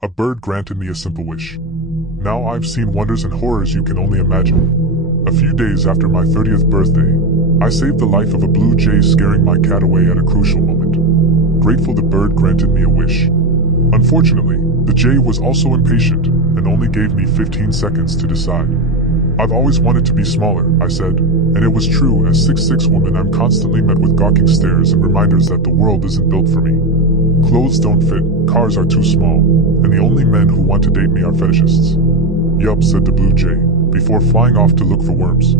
A bird granted me a simple wish. Now I've seen wonders and horrors you can only imagine. A few days after my 30th birthday, I saved the life of a blue jay scaring my cat away at a crucial moment. Grateful the bird granted me a wish. Unfortunately, the jay was also impatient and only gave me 15 seconds to decide. I've always wanted to be smaller, I said, and it was true. As 6'6" woman, I'm constantly met with gawking stares and reminders that the world isn't built for me. Clothes don't fit, cars are too small, and the only men who want to date me are fetishists. Yup, said the blue jay, before flying off to look for worms.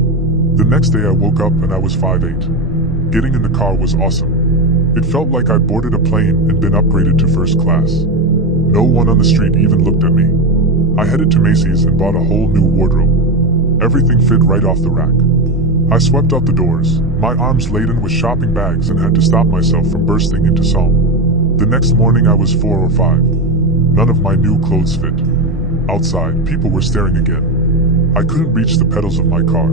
The next day I woke up and I was 5'8". Getting in the car was awesome. It felt like I'd boarded a plane and been upgraded to first class. No one on the street even looked at me. I headed to Macy's and bought a whole new wardrobe. Everything fit right off the rack. I swept out the doors, my arms laden with shopping bags, and had to stop myself from bursting into song. The next morning I was 4 or 5. None of my new clothes fit. Outside, people were staring again. I couldn't reach the pedals of my car.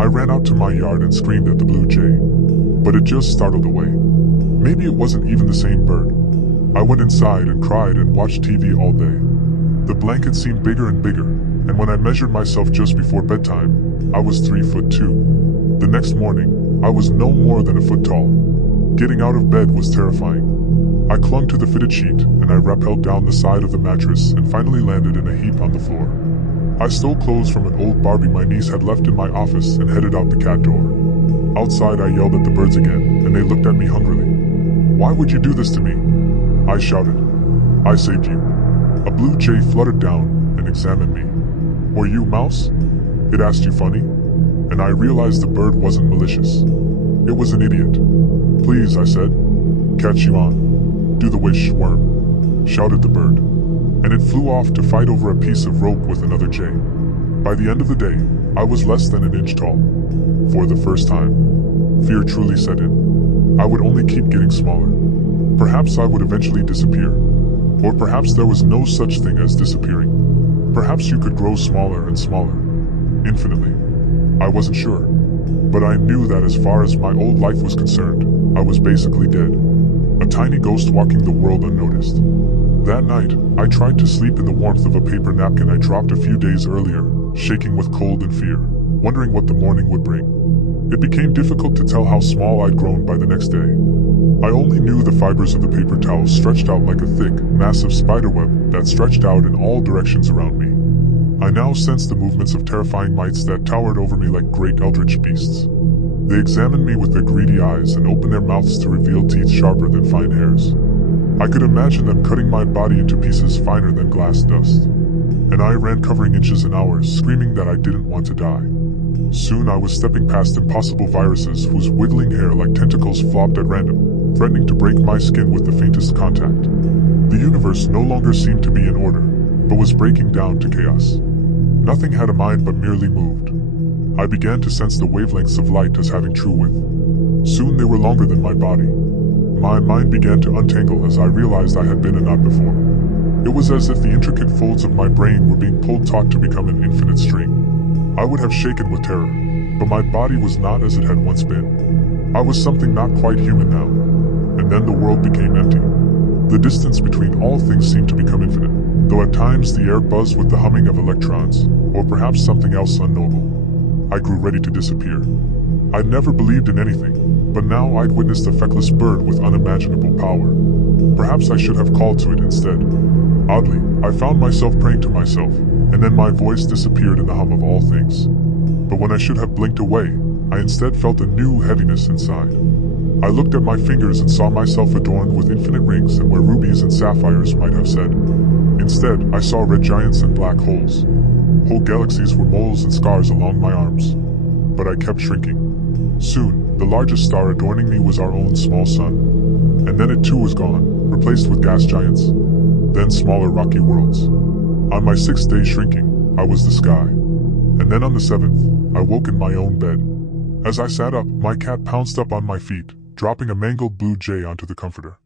I ran out to my yard and screamed at the blue jay. But it just startled away. Maybe it wasn't even the same bird. I went inside and cried and watched TV all day. The blanket seemed bigger and bigger, and when I measured myself just before bedtime, I was 3'2". The next morning, I was no more than a foot tall. Getting out of bed was terrifying. I clung to the fitted sheet, and I rappelled down the side of the mattress and finally landed in a heap on the floor. I stole clothes from an old Barbie my niece had left in my office and headed out the cat door. Outside I yelled at the birds again, and they looked at me hungrily. "Why would you do this to me?" I shouted. "I saved you." A blue jay fluttered down and examined me. "Were you mouse? It asked you funny?" And I realized the bird wasn't malicious. It was an idiot. "Please," I said. "Catch you on. Do the wish, worm," shouted the bird. And it flew off to fight over a piece of rope with another jay. By the end of the day, I was less than an inch tall. For the first time, fear truly set in. I would only keep getting smaller. Perhaps I would eventually disappear. Or perhaps there was no such thing as disappearing. Perhaps you could grow smaller and smaller. Infinitely. I wasn't sure. But I knew that as far as my old life was concerned, I was basically dead. A tiny ghost walking the world unnoticed. That night, I tried to sleep in the warmth of a paper napkin I dropped a few days earlier, shaking with cold and fear, wondering what the morning would bring. It became difficult to tell how small I'd grown by the next day. I only knew the fibers of the paper towel stretched out like a thick, massive spiderweb that stretched out in all directions around me. I now sensed the movements of terrifying mites that towered over me like great eldritch beasts. They examined me with their greedy eyes and opened their mouths to reveal teeth sharper than fine hairs. I could imagine them cutting my body into pieces finer than glass dust. And I ran covering inches and hours, screaming that I didn't want to die. Soon I was stepping past impossible viruses whose wiggling hair like tentacles flopped at random, threatening to break my skin with the faintest contact. The universe no longer seemed to be in order, but was breaking down to chaos. Nothing had a mind but merely moved. I began to sense the wavelengths of light as having true width. Soon they were longer than my body. My mind began to untangle as I realized I had been a knot before. It was as if the intricate folds of my brain were being pulled taut to become an infinite string. I would have shaken with terror, but my body was not as it had once been. I was something not quite human now. And then the world became empty. The distance between all things seemed to become infinite, though at times the air buzzed with the humming of electrons, or perhaps something else unknowable. I grew ready to disappear. I'd never believed in anything, but now I'd witnessed a feckless bird with unimaginable power. Perhaps I should have called to it instead. Oddly, I found myself praying to myself, and then my voice disappeared in the hum of all things. But when I should have blinked away, I instead felt a new heaviness inside. I looked at my fingers and saw myself adorned with infinite rings and where rubies and sapphires might have said. Instead, I saw red giants and black holes. Whole galaxies were moles and scars along my arms. But I kept shrinking. Soon, the largest star adorning me was our own small sun. And then it too was gone, replaced with gas giants. Then smaller rocky worlds. On my 6th day shrinking, I was the sky. And then on the 7th, I woke in my own bed. As I sat up, my cat pounced up on my feet, dropping a mangled blue jay onto the comforter.